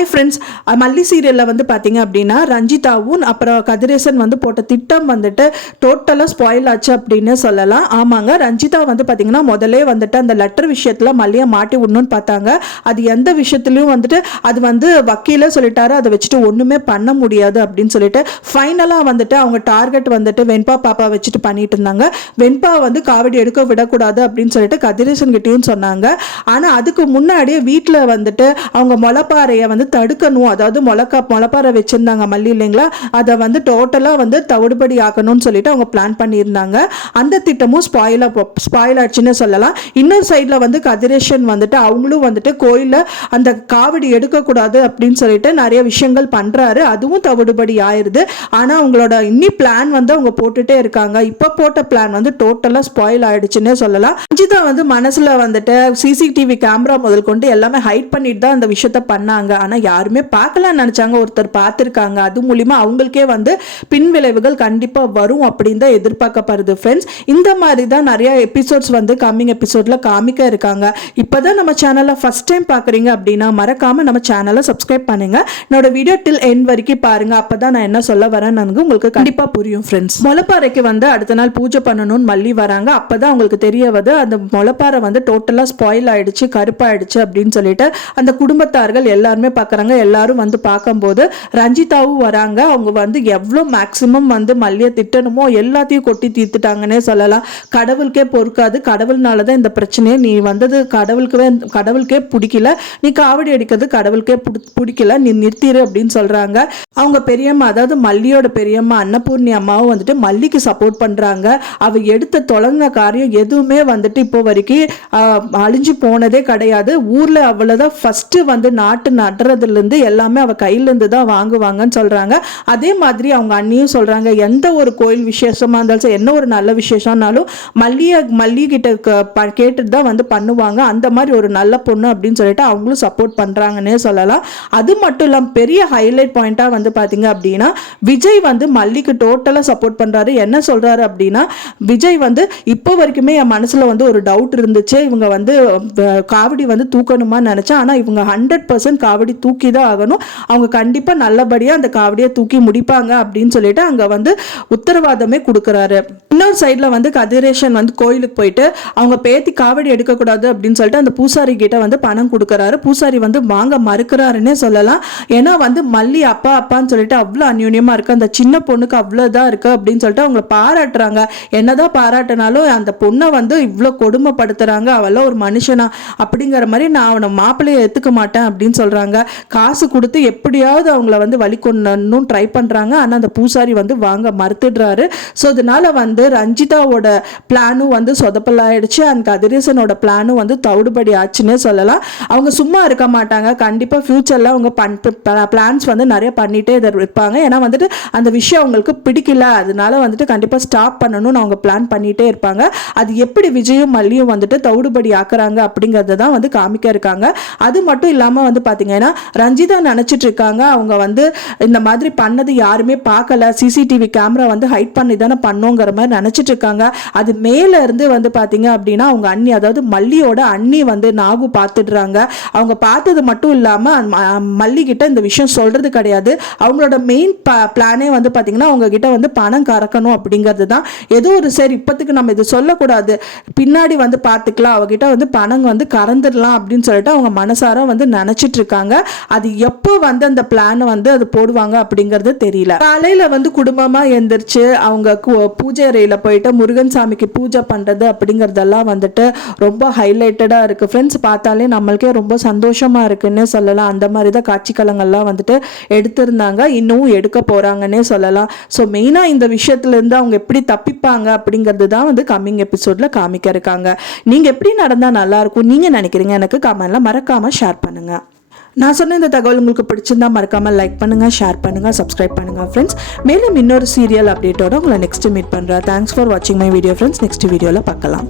Hi friends, மல்லி சீரியலில் வந்து பார்த்தீங்க அப்படின்னா ரஞ்சிதாவும் அப்புறம் கதிரேசன் வந்து போட்ட திட்டம் வந்துட்டு டோட்டலாக ஸ்பாயில் ஆச்சு அப்படின்னு சொல்லலாம். ஆமாங்க, ரஞ்சிதா வந்து பார்த்தீங்கன்னா முதலே வந்துட்டு அந்த லெட்டர் விஷயத்தில் மல்லியை மாட்டி விடணும்னு பார்த்தாங்க. அது எந்த விஷயத்துலையும் வந்துட்டு அது வந்து வக்கீலே சொல்லிட்டாரு, அதை வச்சுட்டு ஒன்றுமே பண்ண முடியாது அப்படின்னு சொல்லிட்டு ஃபைனலாக வந்துட்டு அவங்க டார்கெட் வந்துட்டு வெண்பா பாப்பா வச்சுட்டு பண்ணிட்டு இருந்தாங்க. வெண்பா வந்து காவடி எடுக்க விடக்கூடாது அப்படின்னு சொல்லிட்டு கதிரேசன் கிட்டேயும் சொன்னாங்க. ஆனால் அதுக்கு முன்னாடியே வீட்டில் வந்துட்டு அவங்க முளைப்பாறையை வந்து தடுக்கணும், அதாவது முளைப்பாறை வச்சிருந்தாங்க மல்லி இல்லைங்களா, அதை வந்து டோட்டலா வந்து தவிடுபடி ஆக்கணும்னு சொல்லிட்டு அவங்க பிளான் பண்ணியிருந்தாங்க. அந்த திட்டமும் ஸ்பாயில் ஆச்சுன்னு சொல்லலாம். இன்னொரு சைட்ல வந்து கதிரேசன் வந்துட்டு அவங்களும் வந்துட்டு கோயில்ல அந்த காவடி எடுக்கக்கூடாது அப்படின்னு சொல்லிட்டு நிறைய விஷயங்கள் பண்றாரு, அதுவும் தவிடுபடி ஆயிருது. ஆனா அவங்களோட இன்னி பிளான் வந்து அவங்க போட்டுட்டே இருக்காங்க. இப்ப போட்ட பிளான் வந்து டோட்டலா ஸ்பாயில் ஆயிடுச்சுன்னே சொல்லலாம். ரஞ்சிதா வந்து மனசுல வந்துட்டு சிசிடிவி கேமரா முதல் கொண்டு எல்லாமே ஹைட் பண்ணிட்டு தான் அந்த விஷயத்த பண்ணாங்க. ஆனா யாருமே பார்க்கலாம்னு நினைச்சாங்க, ஒருத்தர் பார்த்துருக்காங்க. அது மூலியமா அவங்களுக்கே வந்து பின் விளைவுகள் கண்டிப்பா வரும் அப்படின்னு தான் எதிர்பார்க்கப்படுது ஃப்ரெண்ட்ஸ். இந்த மாதிரி தான் நிறைய எபிசோட்ஸ் வந்து கம்மிங் எபிசோட்ல காமிக்க இருக்காங்க. இப்பதான் நம்ம சேனலை ஃபர்ஸ்ட் டைம் பார்க்குறீங்க அப்படின்னா மறக்காம நம்ம சேனலை சப்ஸ்கிரைப் பண்ணுங்க. என்னோட வீடியோ டில் எண்ட் வரைக்கும் பாருங்க, அப்பதான் நான் என்ன சொல்ல வரேன்னு உங்களுக்கு கண்டிப்பா புரியும் ஃப்ரெண்ட்ஸ். முளைப்பாறைக்கு வந்து அடுத்த நாள் பூஜை பண்ணணும்னு மல்லி வராங்க. அப்பதான் உங்களுக்கு தெரிய வருது அந்த முளைப்பாறை வந்து டோட்டலா ஸ்பாயில் ஆயிடுச்சு, கருப்பாயிடுச்சு அப்படின்னு சொல்லிட்டு அந்த குடும்பத்தார்கள் எல்லாருமே பார்க்குறாங்க. எல்லாரும் வந்து பார்க்கும்போது ரஞ்சிதாவும் வராங்க. அவங்க வந்து எவ்வளோ மேக்சிமம் வந்து மல்லியை திட்டணுமோ எல்லாத்தையும் கொட்டி தீர்த்துட்டாங்கன்னே சொல்லலாம். கடவுளுக்கே பொறுக்காது, கடவுள்னால தான் இந்த பிரச்சனையே, நீ வந்தது கடவுளுக்கே பிடிக்கல, நீ காவடி அடிக்கிறது கடவுளுக்கே பிடிக்கல, நீ நிறுத்திடு அப்படின்னு சொல்றாங்க. அவங்க பெரியம்மா, அதாவது மல்லியோட பெரியம்மா அன்னபூர்ணி அம்மாவும் வந்துட்டு மல்லிக்கு சப்போர்ட் பண்றாங்க. அவ எடுத்த தொடங்க காரியம் எதுவுமே வந்துட்டு இப்போ வரைக்கும் அழிஞ்சு போனதே கிடையாது. ஊர்ல அவ்வளவுதான் ஃபர்ஸ்ட் வந்து நாட்டு நடுறதுல இருந்து எல்லாமே அவ கையில இருந்து தான் வாங்குவாங்கன்னு சொல்றாங்க. அதே மாதிரி அவங்க அண்ணியும் சொல்றாங்க, எந்த ஒரு கோயில் விசேஷமா இருந்தாலும் என்ன ஒரு நல்ல விசேஷம்னாலும் மல்லி கிட்ட கேட்டுட்டு தான் வந்து பண்ணுவாங்க. அந்த மாதிரி ஒரு நல்ல பொண்ணு அப்படின்னு சொல்லிட்டு அவங்களும் சப்போர்ட் பண்றாங்கன்னே சொல்லலாம். அது மட்டும் இல்லாம பெரிய ஹைலைட் பாயிண்டா வந்து பாத்தீங்க அப்படின்னா விஜய் வந்து மல்லிக்கு டோட்டலா சப்போர்ட் பண்றாரு. என்ன சொல்றாரு அப்படின்னா, விஜய் வந்து இப்போ வரைக்குமே என் மனசுல வந்து ஒரு டவுட் இருந்துச்சு, இவங்க வந்து காவடி வந்து தூக்கணுமா நினைச்சேன், ஆனா இவங்க 100% காவடி தூக்கி தான் ஆகணும், அவங்க கண்டிப்பா நல்லபடியா அந்த காவடியை தூக்கி முடிப்பாங்க அப்படின்னு சொல்லிட்டு அங்க வந்து உத்தரவாதமே கொடுக்கறாரு. இன்னொரு சைட்ல வந்து கதிரேசன் வந்து கோயிலுக்கு போயிட்டு அவங்க பேத்தி காவடி எடுக்கக்கூடாது அப்படின்னு சொல்லிட்டு அந்த பூசாரி கிட்ட வந்து பணம் கொடுக்கறாரு. பூசாரி வந்து வாங்க மறுக்கிறாருன்னே சொல்லலாம். ஏன்னா வந்து மல்லி அப்பான்னு சொல்லிட்டு அவ்வளோ அந்யோன்யமா இருக்கு, அந்த சின்ன பொண்ணுக்கு அவ்வளோதான் இருக்கு அப்படின்னு சொல்லிட்டு அவங்களை பாராட்டுறாங்க. என்னதான் பாராட்டினாலும் அந்த பொண்ணை வந்து இவ்வளோ கொடுமைப்படுத்துறாங்க, அவெல்லாம் ஒரு மனுஷனா அப்படிங்கிற மாதிரி நான் அவனை மாப்பிள்ளையை ஏத்துக்க மாட்டேன் அப்படின்னு சொல்றாங்க. காசு கொடுத்து எப்படியாவது அவங்கள வந்து வழி கொண்டு ட்ரை பண்றாங்க. ஆனா அந்த பூசாரி வந்து வாங்க மறுத்துடுறாரு. ஸோ அதனால வந்து ரஞ்சிதாவோட பிளானும் வந்து சொதப்பலாயிடுச்சு, அந்த கதிரேசனோட பிளானும் வந்து தவிடுபடி ஆச்சுன்னே சொல்லலாம். அவங்க சும்மா இருக்க மாட்டாங்க, கண்டிப்பா ஃபியூச்சர்ல அவங்க பிளான்ஸ் வந்து நிறைய பண்ணிட்டே இருப்பாங்க. ஏன்னா வந்துட்டு அந்த விஷயம் அவங்களுக்கு பிடிக்கல, அதனால வந்துட்டு கண்டிப்பா ஸ்டாப் பண்ணணும்னு அவங்க பிளான் பண்ணிட்டே இருப்பாங்க. அது எப்படி விஜயும் மல்லியும் வந்துட்டு தவிடுபடி ஆக்குறாங்க அப்படிங்கறத தான் வந்து காமிக்க இருக்காங்க. அது மட்டும் இல்லாம வந்து பாத்தீங்கன்னா ரஞ்சிதா நினைச்சிட்டு இருக்காங்க அவங்க வந்து இந்த மாதிரி பண்ணது யாருமே பார்க்கல, சிசிடிவி கேமரா வந்து ஹைட் பண்ணி தானே பண்ணோங்கிற மாதிரி நினைச்சிட்டு இருக்காங்க. அது மேல இருந்து வந்து பாத்தீங்க அப்படின்னா அவங்க அண்ணி, அதாவது மல்லியோட அண்ணி வந்து நாகு பார்த்துடுறாங்க. அவங்க பார்த்தது மட்டும் இல்லாம மல்லி கிட்ட இந்த விஷயம் சொல்றது கிடையாது. அவங்களோட மெயின் பிளானே வந்து பாத்தீங்கன்னா அவங்க கிட்ட வந்து பணம் கறக்கணும் அப்படிங்கிறது தான். ஏதோ ஒரு சரி இப்பத்துக்கு நம்ம இது சொல்லக்கூடாது, பின்னாடி வந்து பார்த்துக்கலாம், அவகிட்ட வந்து பணம் வந்து கறந்துடலாம் அப்படின்னு சொல்லிட்டு அவங்க மனசார வந்து நினைச்சிட்டு இருக்காங்க. அது எப்போ வந்து அந்த பிளான் வந்து அது போடுவாங்க அப்படிங்கறது தெரியல. காலையில வந்து குடும்பமா எந்திரிச்சு அவங்க பூஜை அறையில போயிட்டு முருகன் சாமிக்கு பூஜை பண்றது அப்படிங்கறதெல்லாம் வந்துட்டு ரொம்ப ஹைலைட்டடா இருக்கு ஃப்ரெண்ட்ஸ். பார்த்தாலே நம்மளுக்கே ரொம்ப சந்தோஷமா இருக்குன்னு சொல்லலாம். அந்த மாதிரி தான் காட்சிக்களங்கள்லாம் வந்துட்டு எடுத்திருந்தாங்க, இன்னும் எடுக்க போறாங்கன்னே சொல்லலாம். ஸோ மெயினா இந்த விஷயத்துல இருந்து அவங்க எப்படி தப்பிப்பாங்க அப்படிங்கிறது தான் வந்து கம்மிங் எபிசோட்ல காமிக்க இருக்காங்க. நீங்க எப்படி நடந்தா நல்லா இருக்கும் நீங்க நினைக்கிறீங்க, எனக்கு கமெண்ட்ல மறக்காம ஷேர் பண்ணுங்க. நான் சொன்ன இந்த தகவல் உங்களுக்கு பிடிச்சிருந்தா மறக்காம லைக் பண்ணுங்க, ஷேர் பண்ணுங்க, சப்ஸ்கிரைப் பண்ணுங்க ஃப்ரெண்ட்ஸ். மேலும் இன்னொரு சீரியல் அப்டேட்டோட உங்களை நெக்ஸ்ட் மீட் பண்றேன். தேங்க்ஸ் ஃபார் வாட்சிங் மை வீடியோ ஃப்ரெண்ட்ஸ். நெக்ஸ்ட் வீடியோல பார்க்கலாம்.